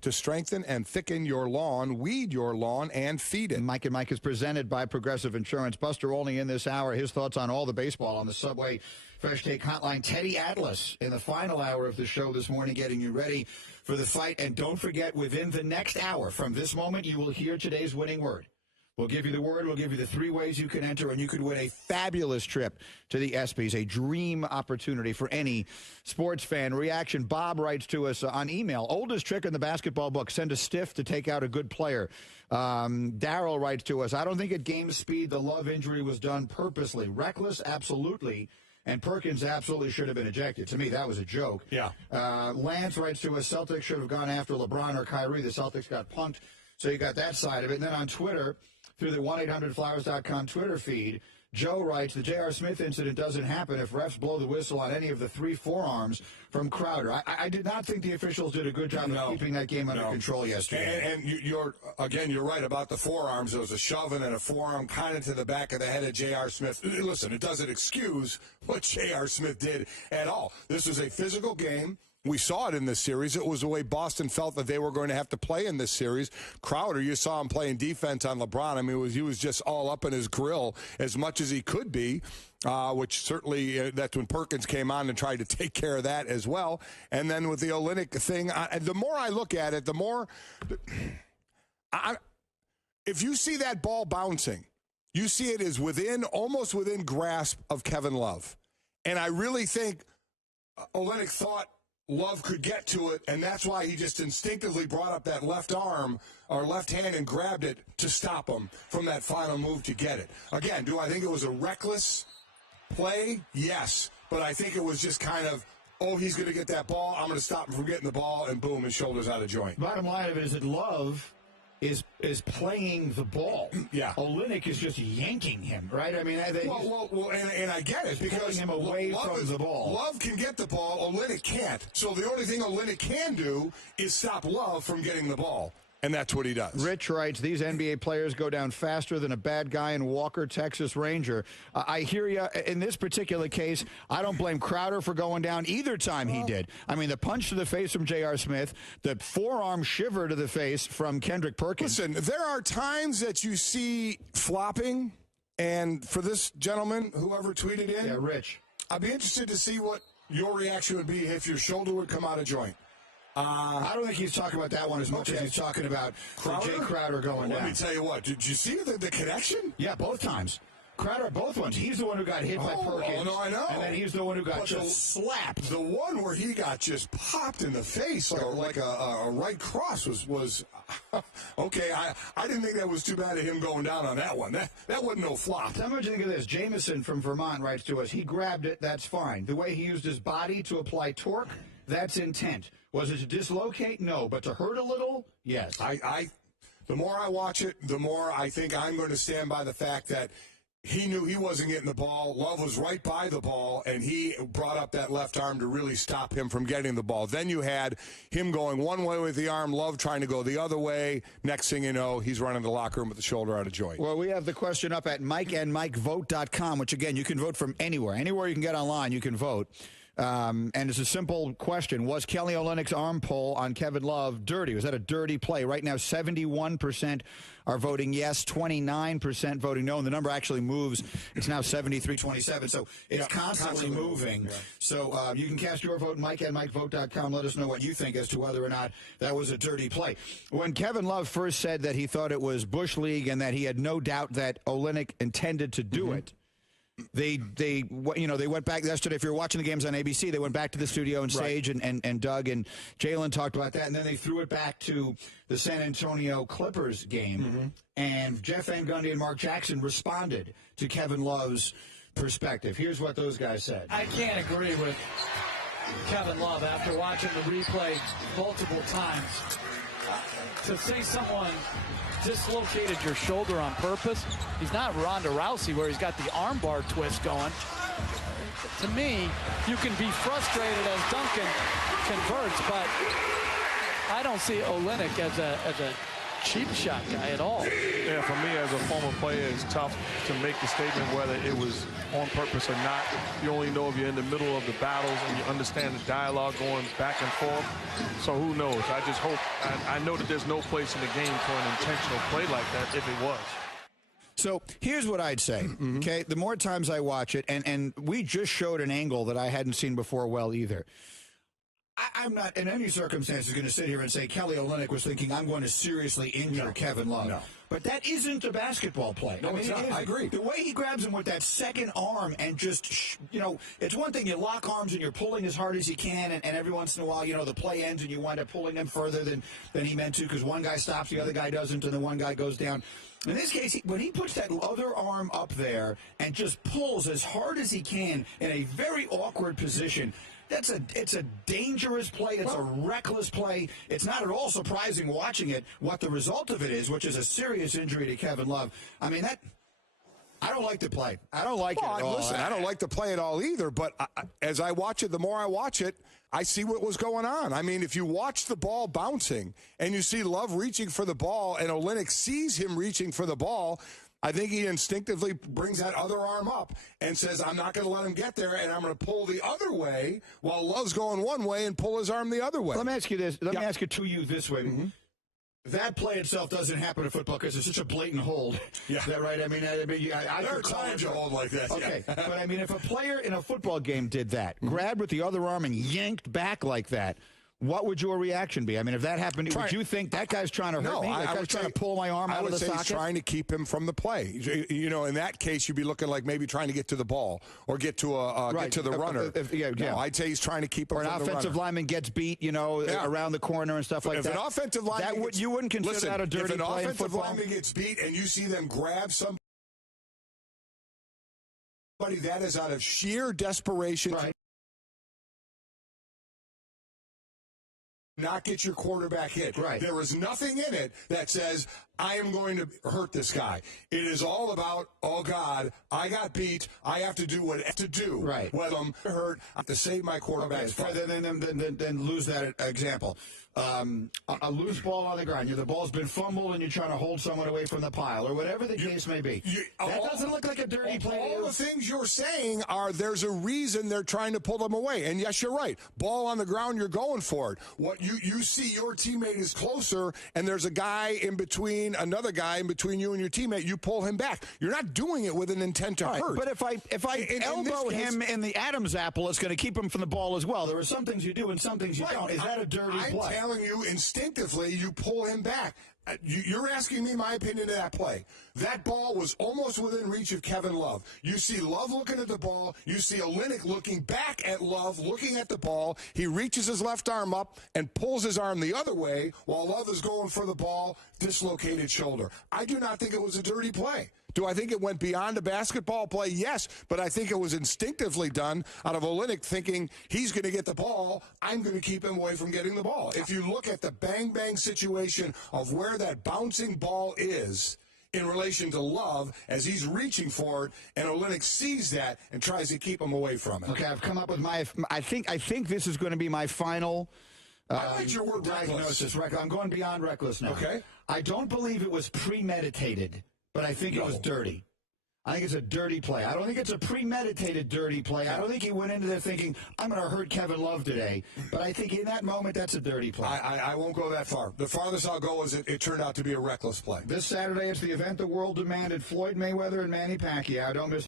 to strengthen and thicken your lawn, weed your lawn, and feed it. Mike and Mike is presented by Progressive Insurance. Buster Olney in this hour. His thoughts on all the baseball on the Subway Fresh Take Hotline. Teddy Atlas in the final hour of the show this morning, getting you ready for the fight. And don't forget, within the next hour from this moment, you will hear today's winning word. We'll give you the word. We'll give you the 3 ways you can enter, and you could win a fabulous trip to the ESPYs, a dream opportunity for any sports fan. Reaction, Bob writes to us on email, oldest trick in the basketball book, send a stiff to take out a good player. Daryl writes to us, I don't think at game speed the Love injury was done purposely. Reckless, absolutely. And Perkins absolutely should have been ejected. To me, that was a joke. Yeah. Lance writes to us, Celtics should have gone after LeBron or Kyrie. The Celtics got punked. So you got that side of it. And then on Twitter, through the 1-800-Flowers.com Twitter feed, Joe writes, the J.R. Smith incident doesn't happen if refs blow the whistle on any of the 3 forearms from Crowder. I did not think the officials did a good job of keeping that game under control yesterday. And you're right about the forearms. There was a shoving and a forearm kind of to the back of the head of J.R. Smith. Listen, it doesn't excuse what J.R. Smith did at all. This was a physical game. We saw it in this series. It was the way Boston felt that they were going to have to play in this series. Crowder, you saw him playing defense on LeBron. I mean, he was just all up in his grill as much as he could be, which certainly that's when Perkins came on and tried to take care of that as well. And then with the Olynyk thing, the more I look at it, the more if you see that ball bouncing, you see it is almost within grasp of Kevin Love. And I really think Olynyk thought Love could get to it, and that's why he just instinctively brought up that left arm or left hand and grabbed it to stop him from that final move to get it. Again, do I think it was a reckless play? Yes. But I think it was just kind of, he's going to get that ball, I'm going to stop him from getting the ball, and boom, his shoulder's out of joint. Bottom line of it is that Love is playing the ball. Yeah. Olynyk is just yanking him, right? I mean, and I get it because him away from the ball. Love can get the ball, Olynyk can't. So the only thing Olynyk can do is stop Love from getting the ball. And that's what he does. Rich writes, these NBA players go down faster than a bad guy in Walker, Texas Ranger. I hear you. In this particular case, I don't blame Crowder for going down either time he did. I mean, the punch to the face from J.R. Smith, the forearm shiver to the face from Kendrick Perkins. Listen, there are times that you see flopping, and for this gentleman, whoever tweeted in, yeah, Rich, I'd be interested to see what your reaction would be if your shoulder would come out of joint. I don't think he's talking about that one as much as he's talking about Jay Crowder going down. Let me tell you what. Did you see the connection? Yeah, both times. Crowder, both ones. He's the one who got hit by Perkins. Oh, no, I know. And then he's the one who got just slapped. The one where he got just popped in the face like a right cross was okay. I didn't think that was too bad of him going down on that one. That wasn't no flop. Tell me what you think of this. Jameson from Vermont writes to us, he grabbed it, that's fine. The way he used his body to apply torque, that's intent. Was it to dislocate? No. But to hurt a little? Yes. The more I watch it, the more I think I'm going to stand by the fact that he knew he wasn't getting the ball. Love was right by the ball, and he brought up that left arm to really stop him from getting the ball. Then you had him going one way with the arm, Love trying to go the other way. Next thing you know, he's running the locker room with the shoulder out of joint. Well, we have the question up at MikeandMikeVote.com, which, again, you can vote from anywhere. Anywhere you can get online, you can vote. And it's a simple question. Was Kelly Olynyk's arm pull on Kevin Love dirty? Was that a dirty play? Right now, 71% are voting yes, 29% voting no, and the number actually moves. It's now 73-27, so it's constantly moving. Yeah. So you can cast your vote, MikeandMikeVote.com. Let us know what you think as to whether or not that was a dirty play. When Kevin Love first said that he thought it was Bush League and that he had no doubt that Olynyk intended to do it, They went back yesterday. If you're watching the games on ABC, they went back to the studio, and Sage and Doug and Jalen talked about that, and then they threw it back to the San Antonio Clippers game, and Jeff Van Gundy and Mark Jackson responded to Kevin Love's perspective. Here's what those guys said. I can't agree with Kevin Love after watching the replay multiple times. To say someone dislocated your shoulder on purpose, he's not Ronda Rousey where he's got the armbar twist going. To me, you can be frustrated as Duncan converts, but I don't see Olynyk as a cheap shot guy at all. Yeah, for me as a former player, it's tough to make the statement whether it was on purpose or not. You only know if you're in the middle of the battles and you understand the dialogue going back and forth. So who knows? I just hope. I know that there's no place in the game for an intentional play like that if it was. So here's what I'd say, okay? The more times I watch it, and we just showed an angle that I hadn't seen before well either. I'm not in any circumstances going to sit here and say Kelly Olynyk was thinking I'm going to seriously injure Kevin Love. No. But that isn't a basketball play. No, it's not. I agree. The way he grabs him with that second arm and just, it's one thing you lock arms and you're pulling as hard as you can, and every once in a while, the play ends and you wind up pulling him further than he meant to because one guy stops, the other guy doesn't, and then one guy goes down. In this case, when he puts that other arm up there and just pulls as hard as he can in a very awkward position, it's a dangerous play. It's a reckless play. It's not at all surprising watching it what the result of it is, which is a serious injury to Kevin Love. I mean, I don't like the play. I don't like it at all. Listen, I don't like the play at all either, but as I watch it, the more I watch it, I see what was going on. I mean, if you watch the ball bouncing and you see Love reaching for the ball and Olynyk sees him reaching for the ball, I think he instinctively brings that other arm up and says, I'm not going to let him get there, and I'm going to pull the other way while Love's going one way and pull his arm the other way. Let me ask you this. Let me ask it to you this way. That play itself doesn't happen in football because it's such a blatant hold. Yeah. Is that right? I mean, there are times you hold like that. Okay. But, I mean, if a player in a football game did that, grabbed with the other arm and yanked back like that, what would your reaction be? I mean, if that happened, would you think that guy's trying to hurt me? That guy's trying to pull my arm out of the socket? I would say he's trying to keep him from the play. In that case, you'd be looking like maybe trying to get to the ball or get to the runner. No, I'd say he's trying to keep him from the runner. Or an offensive lineman gets beat, around the corner and stuff like that. If an offensive lineman you wouldn't consider that a dirty play in football? If an offensive lineman gets beat and you see them grab somebody, that is out of sheer desperation. Right. Not get your quarterback hit. Right. There is nothing in it that says, I am going to hurt this guy. It is all about, oh, God, I got beat. I have to do what I have to do. Right. Whether I'm hurt, I have to save my quarterback. Then lose that example. A loose ball on the ground. The ball's been fumbled and you're trying to hold someone away from the pile or whatever the case may be. That doesn't look like a dirty play. All the things you're saying are there's a reason they're trying to pull them away. And, yes, you're right. Ball on the ground, you're going for it. What you see your teammate is closer and there's a guy in between, another guy in between you and your teammate, you pull him back. You're not doing it with an intent to hurt. But if I elbow him in the Adam's apple, it's going to keep him from the ball as well. There are some things you do and some things you don't. Is that a dirty play? I'm telling you, instinctively, you pull him back. You're asking me my opinion of that play. That ball was almost within reach of Kevin Love. You see Love looking at the ball. You see Olynyk looking back at Love, looking at the ball. He reaches his left arm up and pulls his arm the other way while Love is going for the ball, dislocated shoulder. I do not think it was a dirty play. Do I think it went beyond a basketball play? Yes, but I think it was instinctively done out of Olynyk thinking he's going to get the ball. I'm going to keep him away from getting the ball. If you look at the bang-bang situation of where that bouncing ball is in relation to Love as he's reaching for it, and Olynyk sees that and tries to keep him away from it. Okay, I've come up with I think this is going to be my final I like your word diagnosis. I'm going beyond reckless now. Okay. I don't believe it was premeditated. But I think it was dirty. I think it's a dirty play. I don't think it's a premeditated dirty play. I don't think he went into there thinking, I'm going to hurt Kevin Love today. But I think in that moment, that's a dirty play. I won't go that far. The farthest I'll go is it turned out to be a reckless play. This Saturday, it's the event the world demanded. Floyd Mayweather and Manny Pacquiao. Don't miss